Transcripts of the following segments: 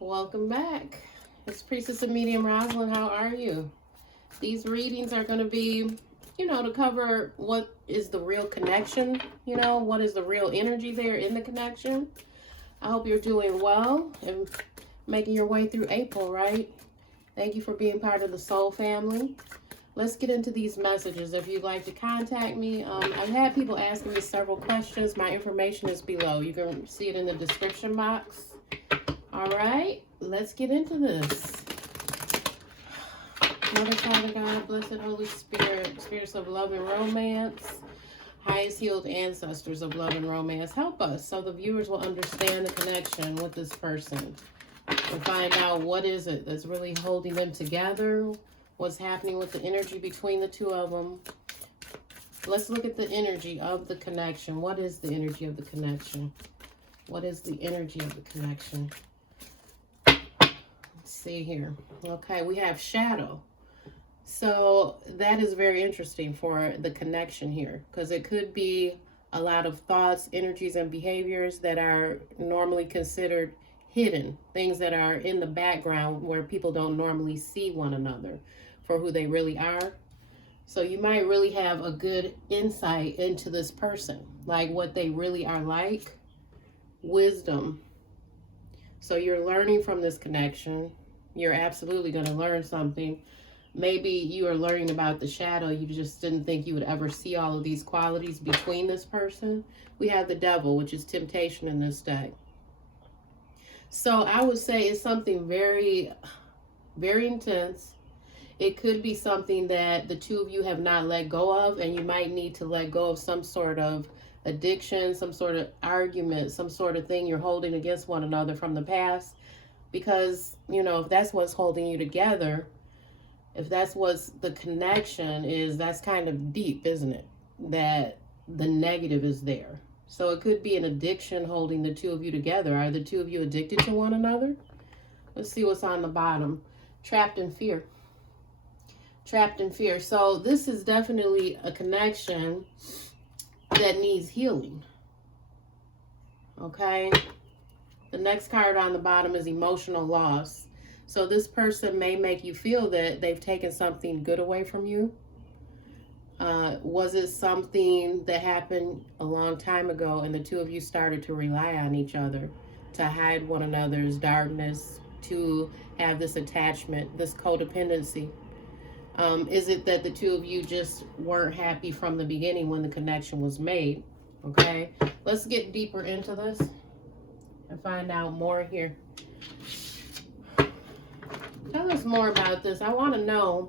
Welcome back. It's Priestess and Medium Rosalind. How are you? These readings are going to be, to cover what is the real connection, what is the real energy there in the connection. I hope you're doing well and making your way through April, right? Thank you for being part of the soul family. Let's get into these messages. If you'd like to contact me, I've had people asking me several questions. My information is below. You can see it in the description box. All right, let's get into this. Mother, Father, God, Blessed Holy Spirit, spirits of love and romance, highest healed ancestors of love and romance, help us so the viewers will understand the connection with this person and find out what is it that's really holding them together, what's happening with the energy between the two of them. Let's look at the energy of the connection. What is the energy of the connection? What is the energy of the connection? Let's see here. Okay, we have shadow. So that is very interesting for the connection here, because it could be a lot of thoughts, energies, and behaviors that are normally considered hidden, things that are in the background where people don't normally see one another for who they really are. So you might really have a good insight into this person, like what they really are like. Wisdom. So you're learning from this connection. You're absolutely going to learn something. Maybe you are learning about the shadow. You just didn't think you would ever see all of these qualities between this person. We have the devil, which is temptation in this deck. So I would say it's something very, very intense. It could be something that the two of you have not let go of, and you might need to let go of some sort of addiction, some sort of argument, some sort of thing you're holding against one another from the past. Because, if that's what's holding you together, if that's what's the connection is, that's kind of deep, isn't it? That the negative is there. So it could be an addiction holding the two of you together. Are the two of you addicted to one another? Let's see what's on the bottom. Trapped in fear. Trapped in fear. So this is definitely a connection that needs healing. Okay. The next card on the bottom is emotional loss. So this person may make you feel that they've taken something good away from you. Was it something that happened a long time ago and the two of you started to rely on each other to hide one another's darkness, to have this attachment, this codependency? Is it that the two of you just weren't happy from the beginning when the connection was made? Okay, let's get deeper into this and find out more here. Tell us more about this. I want to know,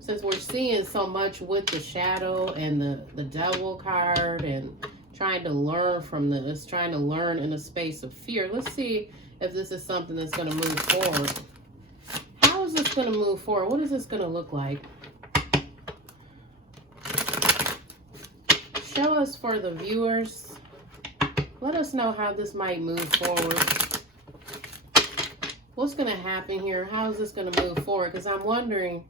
since we're seeing so much with the shadow and the devil card and trying to learn from this, trying to learn in a space of fear. Let's see if this is something that's going to move forward. How is this going to move forward? What is this going to look like? Show us for the viewers. Let us know how this might move forward. What's going to happen here? How is this going to move forward? Because I'm wondering,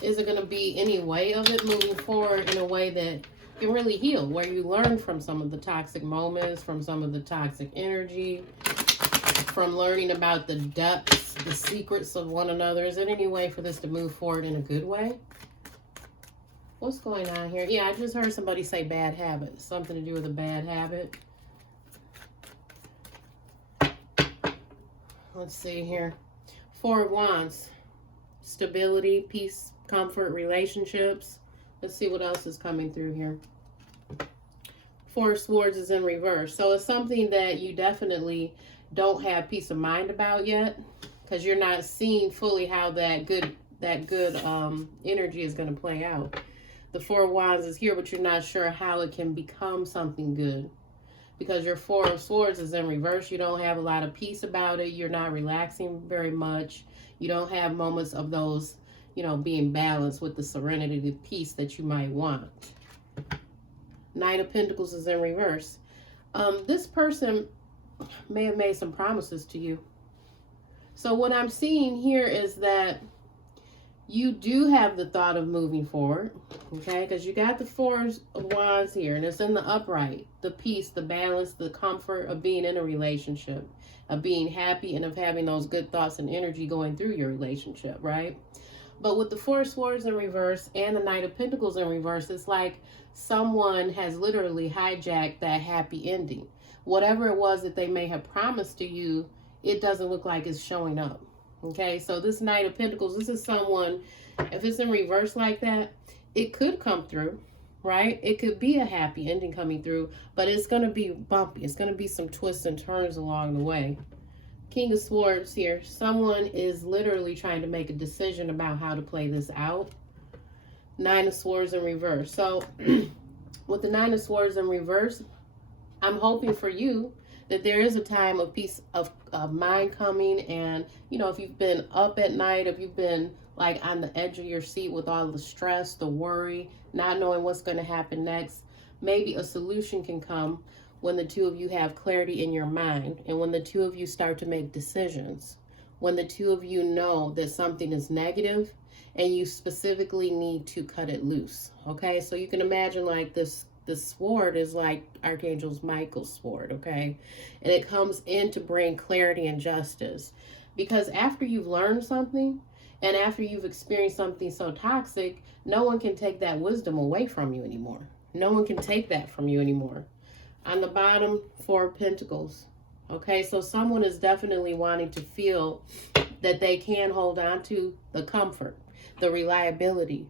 is it going to be any way of it moving forward in a way that can really heal, where you learn from some of the toxic moments, from some of the toxic energy, from learning about the depths, the secrets of one another? Is there any way for this to move forward in a good way? What's going on here? Yeah, I just heard somebody say bad habit. Something to do with a bad habit. Let's see here. Four of Wands. Stability, peace, comfort, relationships. Let's see what else is coming through here. Four of Swords is in reverse. So it's something that you definitely don't have peace of mind about yet, because you're not seeing fully how that good energy is going to play out. The Four of Wands is here, but you're not sure how it can become something good, because your Four of Swords is in reverse. You don't have a lot of peace about it. You're not relaxing very much. You don't have moments of those, being balanced with the serenity, the peace that you might want. Knight of Pentacles is in reverse. This person may have made some promises to you. So what I'm seeing here is that You do have the thought of moving forward, okay? Because you got the Four of Wands here, and it's in the upright, the peace, the balance, the comfort of being in a relationship, of being happy, and of having those good thoughts and energy going through your relationship, right? But with the Four of Swords in reverse and the Knight of Pentacles in reverse, it's like someone has literally hijacked that happy ending. Whatever it was that they may have promised to you, it doesn't look like it's showing up. Okay, so this Knight of Pentacles, this is someone, if it's in reverse like that, it could come through, right? It could be a happy ending coming through, but it's going to be bumpy. It's going to be some twists and turns along the way. King of Swords here. Someone is literally trying to make a decision about how to play this out. Nine of Swords in reverse. So with the Nine of Swords in reverse, I'm hoping for you that there is a time of peace of mind coming. And, you know, if you've been up at night, if you've been like on the edge of your seat with all the stress, the worry, not knowing what's going to happen next, maybe a solution can come when the two of you have clarity in your mind, and when the two of you start to make decisions, when the two of you know that something is negative and you specifically need to cut it loose. Okay, so you can imagine like this sword is like Archangel Michael's sword, okay? And it comes in to bring clarity and justice. Because after you've learned something, and after you've experienced something so toxic, no one can take that wisdom away from you anymore. No one can take that from you anymore. On the bottom, Four of Pentacles. Okay, so someone is definitely wanting to feel that they can hold on to the comfort, the reliability,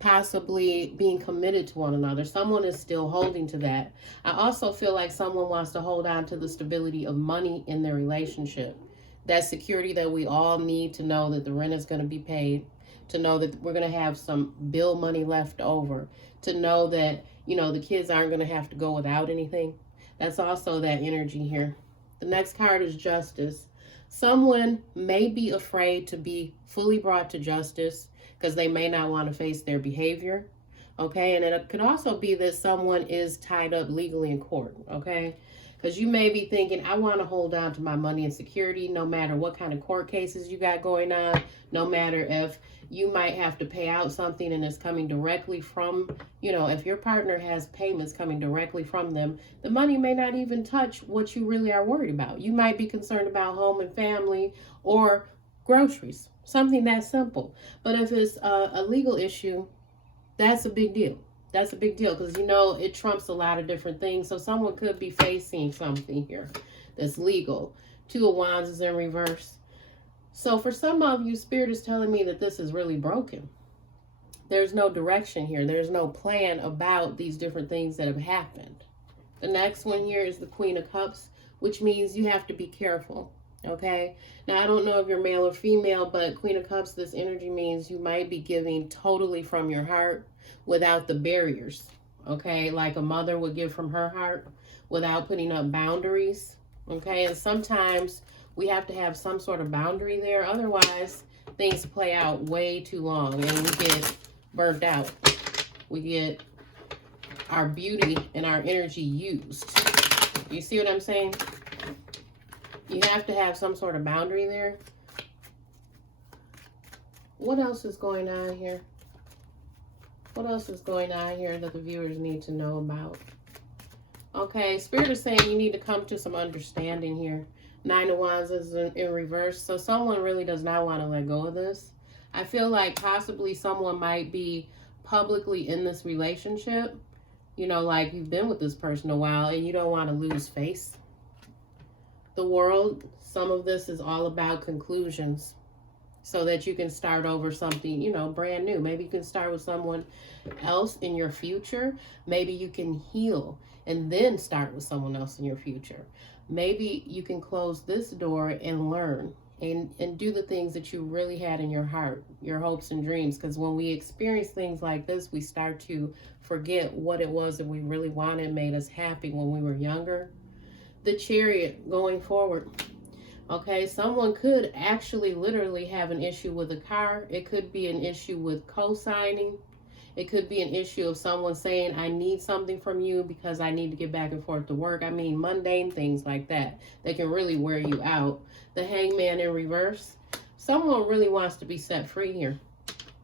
possibly being committed to one another. Someone is still holding to that. I also feel like someone wants to hold on to the stability of money in their relationship. That security that we all need to know that the rent is going to be paid, to know that we're going to have some bill money left over, to know that, you know, the kids aren't going to have to go without anything. That's also that energy here. The next card is Justice. Someone may be afraid to be fully brought to justice because they may not want to face their behavior. Okay, and it could also be that someone is tied up legally in court. Okay, because you may be thinking, I want to hold on to my money and security no matter what kind of court cases you got going on, no matter if you might have to pay out something and it's coming directly from, you know, if your partner has payments coming directly from them, the money may not even touch what you really are worried about. You might be concerned about home and family or groceries, something that simple. But if it's a legal issue, that's a big deal. That's a big deal because, you know, it trumps a lot of different things. So someone could be facing something here that's legal. Two of Wands is in reverse. So for some of you, Spirit is telling me that this is really broken. There's no direction here. There's no plan about these different things that have happened. The next one here is the Queen of Cups, which means you have to be careful. Okay. Now, I don't know if you're male or female, but Queen of Cups, this energy means you might be giving totally from your heart without the barriers. Okay. Like a mother would give from her heart without putting up boundaries. Okay. And sometimes we have to have some sort of boundary there. Otherwise, things play out way too long and we get burnt out. We get our beauty and our energy used. You see what I'm saying? You have to have some sort of boundary there. What else is going on here? What else is going on here that the viewers need to know about? Okay, Spirit is saying you need to come to some understanding here. Nine of Wands is in reverse. So someone really does not want to let go of this. I feel like possibly someone might be publicly in this relationship. You know, like you've been with this person a while and you don't want to lose face. The World, some of this is all about conclusions so that you can start over something, you know, brand new. Maybe you can start with someone else in your future. Maybe you can heal and then start with someone else in your future. Maybe you can close this door and learn and do the things that you really had in your heart, your hopes and dreams. Because when we experience things like this, we start to forget what it was that we really wanted, made us happy when we were younger. The Chariot going forward. Okay, someone could actually literally have an issue with a car. It could be an issue with co-signing. It could be an issue of someone saying, I need something from you because I need to get back and forth to work. I mean, mundane things like that. They can really wear you out. The Hangman in reverse. Someone really wants to be set free here.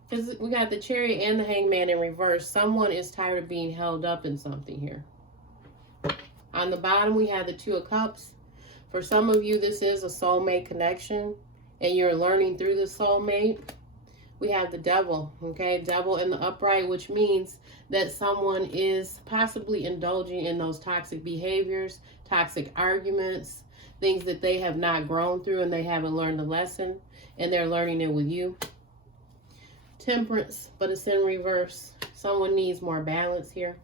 Because we got the Chariot and the Hangman in reverse. Someone is tired of being held up in something here. On the bottom, we have the Two of Cups. For some of you, this is a soulmate connection, and you're learning through the soulmate. We have the Devil, okay? Devil in the upright, which means that someone is possibly indulging in those toxic behaviors, toxic arguments, things that they have not grown through and they haven't learned the lesson, and they're learning it with you. Temperance, but it's in reverse. Someone needs more balance here.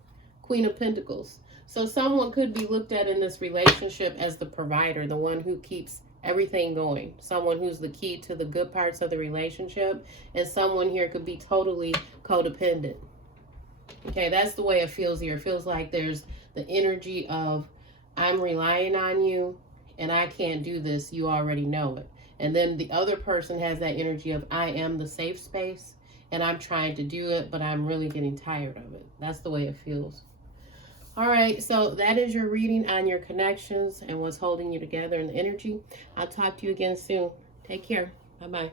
Queen of Pentacles. So someone could be looked at in this relationship as the provider, the one who keeps everything going. Someone who's the key to the good parts of the relationship. And someone here could be totally codependent. Okay, that's the way it feels here. It feels like there's the energy of, I'm relying on you and I can't do this. You already know it. And then the other person has that energy of, I am the safe space and I'm trying to do it, but I'm really getting tired of it. That's the way it feels. All right, so that is your reading on your connections and what's holding you together in the energy. I'll talk to you again soon. Take care. Bye-bye.